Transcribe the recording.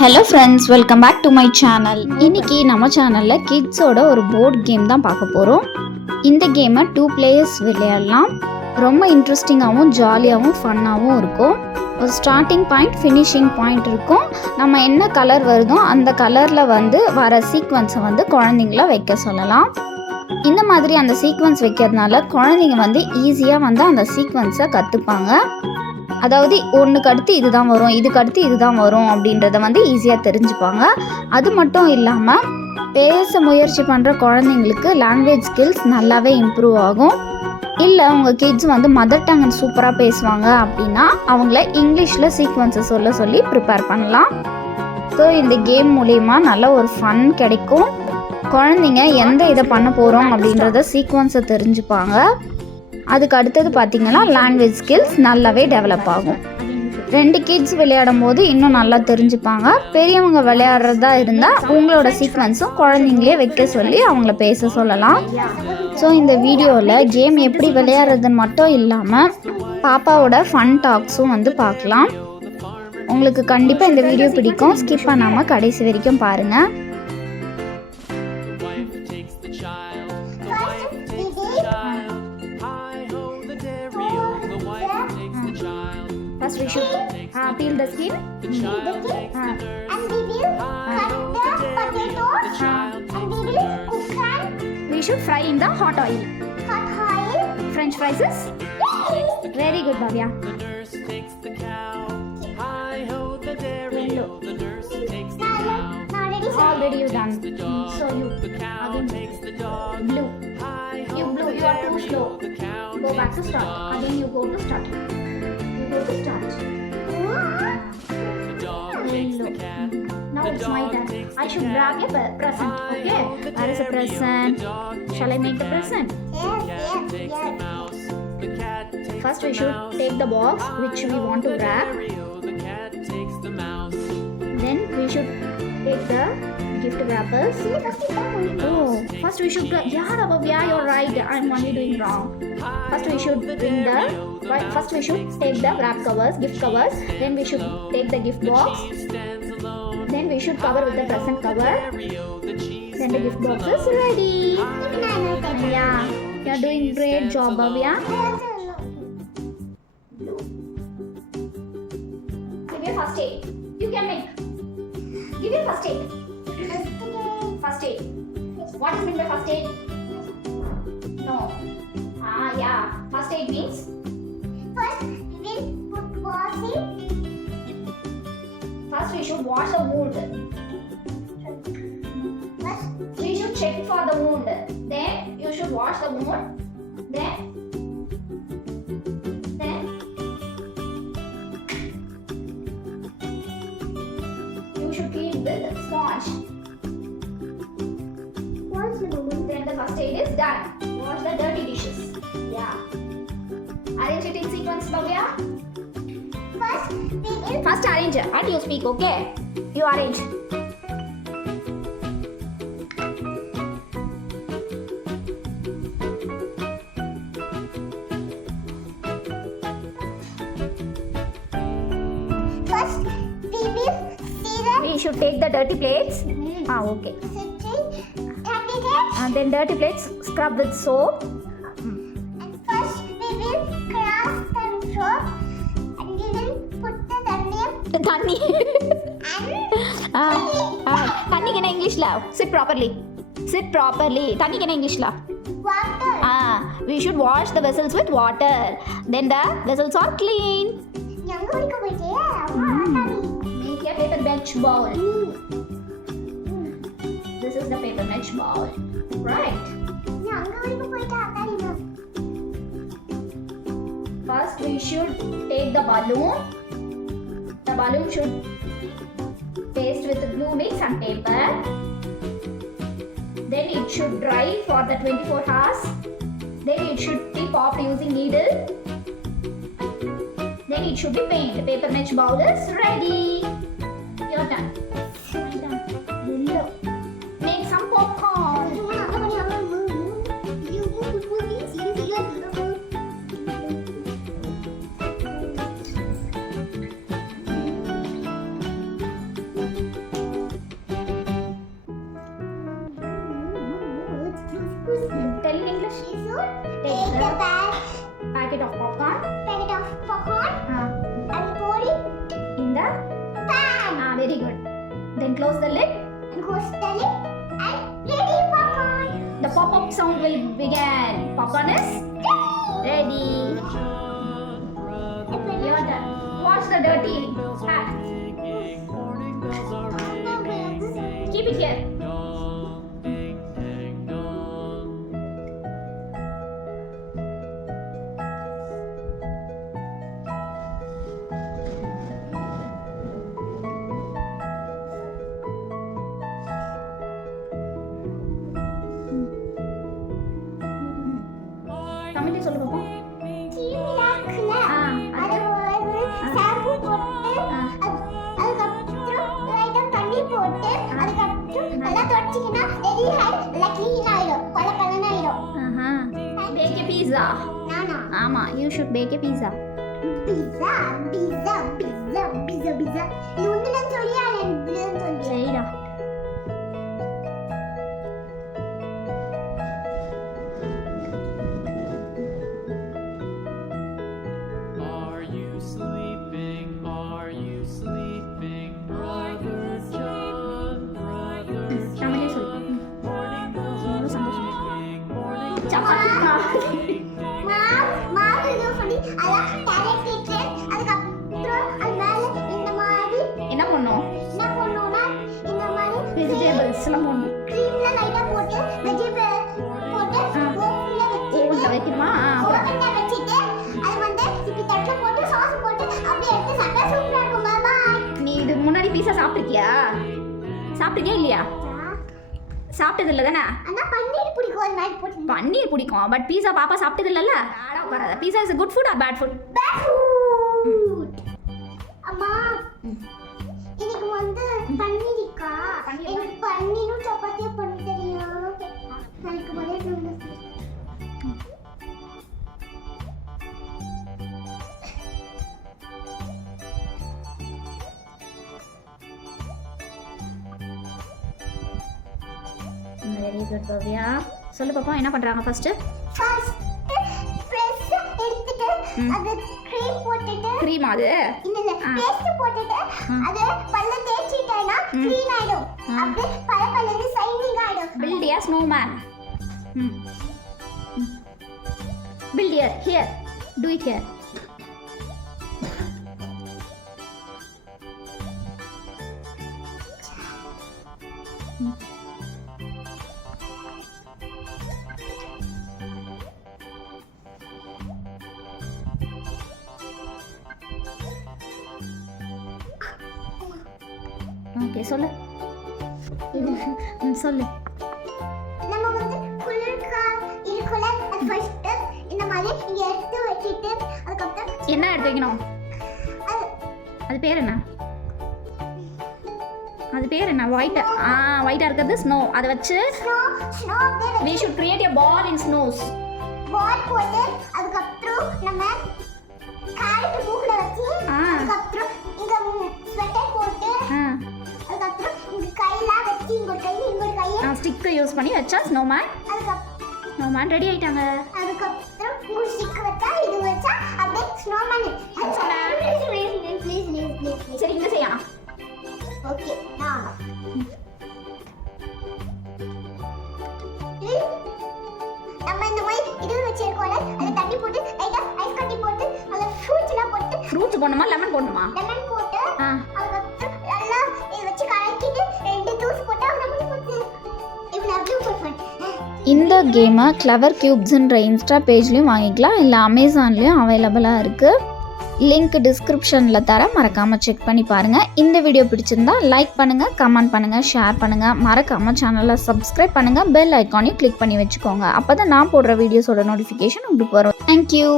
Hello friends, welcome back to my channel. இன்னைக்கு நம்ம சேனலில் கிட்ஸோட ஒரு போர்ட் கேம் தான் பார்க்க போகிறோம். இந்த கேமை 2 players விளையாடலாம். ரொம்ப இன்ட்ரெஸ்டிங்காகவும் ஜாலியாகவும் ஃபன்னாகவும் இருக்கும். ஒரு ஸ்டார்டிங் பாயிண்ட், ஃபினிஷிங் பாயிண்ட் இருக்கும். நம்ம என்ன கலர் வருதோ அந்த கலரில் வர சீக்வன்ஸை குழந்தைங்கள வைக்க சொல்லலாம். இந்த மாதிரி அந்த சீக்வன்ஸ் வைக்கிறதுனால குழந்தைங்க ஈஸியாக அந்த சீக்வன்ஸை கற்றுப்பாங்க. அதாவது ஒன்றுக்கு அடுத்து இதுதான் வரும், இதுக்கு அடுத்து இதுதான் வரும் அப்படின்றத ஈஸியாக தெரிஞ்சுப்பாங்க. அது மட்டும் இல்லாமல் பேச முயற்சி பண்ணுற குழந்தைங்களுக்கு லாங்குவேஜ் ஸ்கில்ஸ் நல்லாவே இம்ப்ரூவ் ஆகும். இல்லை உங்கள் கிட்ஸ் மதர் டங் சூப்பராக பேசுவாங்க அப்படின்னா அவங்கள இங்கிலீஷில் சீக்வன்ஸை சொல்லி ப்ரிப்பேர் பண்ணலாம். ஸோ இந்த கேம் மூலிமா நல்ல ஒரு ஃபன் கிடைக்கும். குழந்தைங்க எந்த இதை பண்ண போகிறோம் அப்படின்றத சீக்வன்ஸை தெரிஞ்சுப்பாங்க. அதுக்கு அடுத்தது பார்த்திங்கன்னா லாங்குவேஜ் ஸ்கில்ஸ் நல்லாவே டெவலப் ஆகும். 2 கிட்ஸ் விளையாடும் போது இன்னும் நல்லா தெரிஞ்சுப்பாங்க. பெரியவங்க விளையாடுறதா இருந்தால் உங்களோட சீக்வன்ஸும் குழந்தைங்களே வைக்க சொல்லி அவங்கள பேச சொல்லலாம். ஸோ இந்த வீடியோவில் கேம் எப்படி விளையாடுறதுன்னு மட்டும் இல்லாமல் பாப்பாவோட ஃபன் டாக்ஸும் பார்க்கலாம். உங்களுக்கு கண்டிப்பாக இந்த வீடியோ பிடிக்கும். ஸ்கிப் பண்ணாமல் கடைசி வரைக்கும் பாருங்கள். First we should peel the skin. And we will cut the potatoes and we will cook them. We should fry in the hot oil. French fries. Very good, Bhavya. The nurse takes the cow. Hi-ho, the dairy. The nurse takes the cow. Already you done. So you again takes the dog. Blue. You blue. You are too slow. Go back to start. Again you go to start. Now it's my turn. I should grab a present. Okay? Where is a present? Shall I make the present? Yes. First we should take the box which we want to wrap. Then we should take the gift wrappers. Oh, first we should yeah, you're right. I'm only doing wrong. First we should take the wrap covers, gift covers. Then we should take the gift box. Then we should cover with the present cover. Then the gift box is ready. Yeah, you're doing great job, Bhavya. Give me first aid. You can make. Give me first aid. First aid. What is meant by first aid? No. Yeah. First aid means first we will put washing. First we should wash the wound. First we should check for the wound. Then you should wash the wound. Then you should clean with sponge. Then the first aid is done. Wash the dirty dishes. Yeah. Arrange it in sequence, Bhavya. First arrange and you speak, okay? You arrange. First we will see the... We should take the dirty plates. Okay. And then dirty plates scrub with soap. And first we will cross the soap and we will put the Tanni. Tanni in English la. Sit properly. Tanni in English la. Water. We should wash the vessels with water. Then the vessels are clean. Make a paper bench bowl. This is the paper bench bowl. Right. First we should take the balloon. The balloon should paste with glue mix and paper. Then it should dry for the 24 hours. Then it should be popped using needle. Then it should be painted. Paper match bowl is ready. Your turn. Make some popcorn. very good. Then close the lid. And close the lid. And ready popcorn. The pop-up sound will begin. Popcorn is ready. You're done. Wash the dirty hat. Keep it here. தமிழ்ல சொல்லு பாப்போம். டீமிலாக்குல அது ஒரு ஷாம்பு போட்டு அதுக்கப்புறம் லைட்டா தண்ணி போட்டு அதுக்கப்புறம் நல்லா தொடச்சிக்கினா ரெடி ஹேர் நல்லா க்ளீன் ஆயிடும் பல பலன் ஆயிடும். Bake a pizza. நானா ஆமா, you should bake a pizza. pizza இது ஒண்ணுல சொல்லியா இல்ல சொல்லியா சரிடா. தமிழ்ல சொல்லு. ரொம்ப சந்தோஷம். சப்பாத்தி மாவு இது பண்ணி அத கேரட் இட்டு அதுக்கப்புறம் அது மேல இந்த மாதிரி என்ன பண்ணோம்? என்ன பண்ணோம்னா இந்த மாதிரி வெஜிடபிள்ஸ் எல்லாம் போடணும். க்ரீம்ல லைட்டா போட்டு வெஜிடபிள் போட்டு ஓவன்ல வச்சு ஓவன்ல வைக்கணுமா? ஓவன்ல வச்சிட்டு அது வந்து இப்படி தட்டுல போட்டு சாஸ் போட்டு அப்படியே எடுத்து சாப்பிட்டா சூப்பரா இருக்கும். பாய் நீ இது முன்னாடி பீஸா சாப்பிட்டிருக்கியா? சாப்பிட்டிருக்கியா இல்லையா? சாப்பிட்டது இல்லை தானே? ஆனா பன்னீர் பிடிக்கும் அது மாதிரி போட்டு பன்னீர் பிடிக்கும், பட் பீஸா பாப்பா சாப்பிட்டது இல்லைல்ல. Pizza is good food or bad food? அம்மா எனக்கு வந்து பன்னீர் இருக்கா? எனக்கு பன்னீரும் சப்பாத்தியும் பண்ண தெரியும். எனக்கு முதல்ல சொல்லு. Very good Bhavya. சொல்லு பாப்பா, என்ன பண்றாங்க ஃபர்ஸ்ட்? ஃபர்ஸ்ட் பிரஸ் எடுத்துட்டு அது க்ரீம் போட்டுட்டு க்ரீம் அது இல்ல பேஸ்ட் போட்டுட்டு அது பல்ல தேய்ச்சிட்டேனா க்ளீன் ஆயிடும். அப்படியே பளபளன்னு ஷைனிங் ஆயிடும். build a snowman. build here do it here. Okay சொல்லு. சொல்லு. நம்ம வந்து குளிர்கா இருக்குல அது ஃபர்ஸ்ட் இந்த மாதிரி இங்க எடுத்து வச்சிட்டு அதுக்கப்புறம் என்ன எடுத்து வைக்கணும்? அது பேர் என்ன? அது பேர் என்ன? ஒயிட் ஒயிட்டா இருக்கிறது ஸ்னோ. அதை வச்சு snow we should create a ball in snows. பால் போட்டு அதுக்கப்புறம் நம்ம கேரட் மூக்குல வச்சு அதுக்கப்புறம் இங்க ஸ்வெட்டர் போட்டு அதுக்கப்புறம் இங்க கையில வச்சு இங்க கையை ஸ்டிக் யூஸ் பண்ணி வச்சா ஸ்னோமேன். ஸ்னோமேன் ரெடி ஆயிட்டாங்க. அதுக்கப்புறம் ஒரு ஸ்டிக் வச்சா இது வச்சா அப்படியே ஸ்னோமேன். ப்ளீஸ் சரி இங்க செய்யலாம். ஓகே நான் நம்ம இந்த மாதிரி இது வச்சிருக்கோம்ல அது தண்ணி போட்டு லைட்டா ஐஸ் கட்டி போட்டு அதுல ஃப்ரூட்ஸ்லாம் போட்டு ஃப்ரூட்ஸ் போடணுமா லெமன் போடணுமா? லெமன் போட்டு அதுக்கப்புறம் நல்லா இது வச்சு கலக்கிட்டு ரெண்டு ஜூஸ் போட்டு நம்ம போட்டு இவ்வளவு பியூட்டிஃபுல். இந்த கேமை கிளவர் கியூப்ஸ்ன்ற இன்ஸ்டா பேஜ்லேயும் வாங்கிக்கலாம், இல்லை அமேசான்லேயும் அவைலபிளாக இருக்குது. லிங்க் டிஸ்கிரிப்ஷனில் தர, மறக்காமல் செக் பண்ணி பாருங்கள். இந்த வீடியோ பிடிச்சிருந்தா லைக் பண்ணுங்கள், கமெண்ட் பண்ணுங்கள், ஷேர் பண்ணுங்கள். மறக்காமல் சேனலை சப்ஸ்கிரைப் பண்ணுங்கள், பெல் ஐக்கானையும் கிளிக் பண்ணி வச்சுக்கோங்க. அப்போ தான் நான் போடுற வீடியோஸோட நோட்டிஃபிகேஷன் உங்களுக்கு வரும். தேங்க்யூ.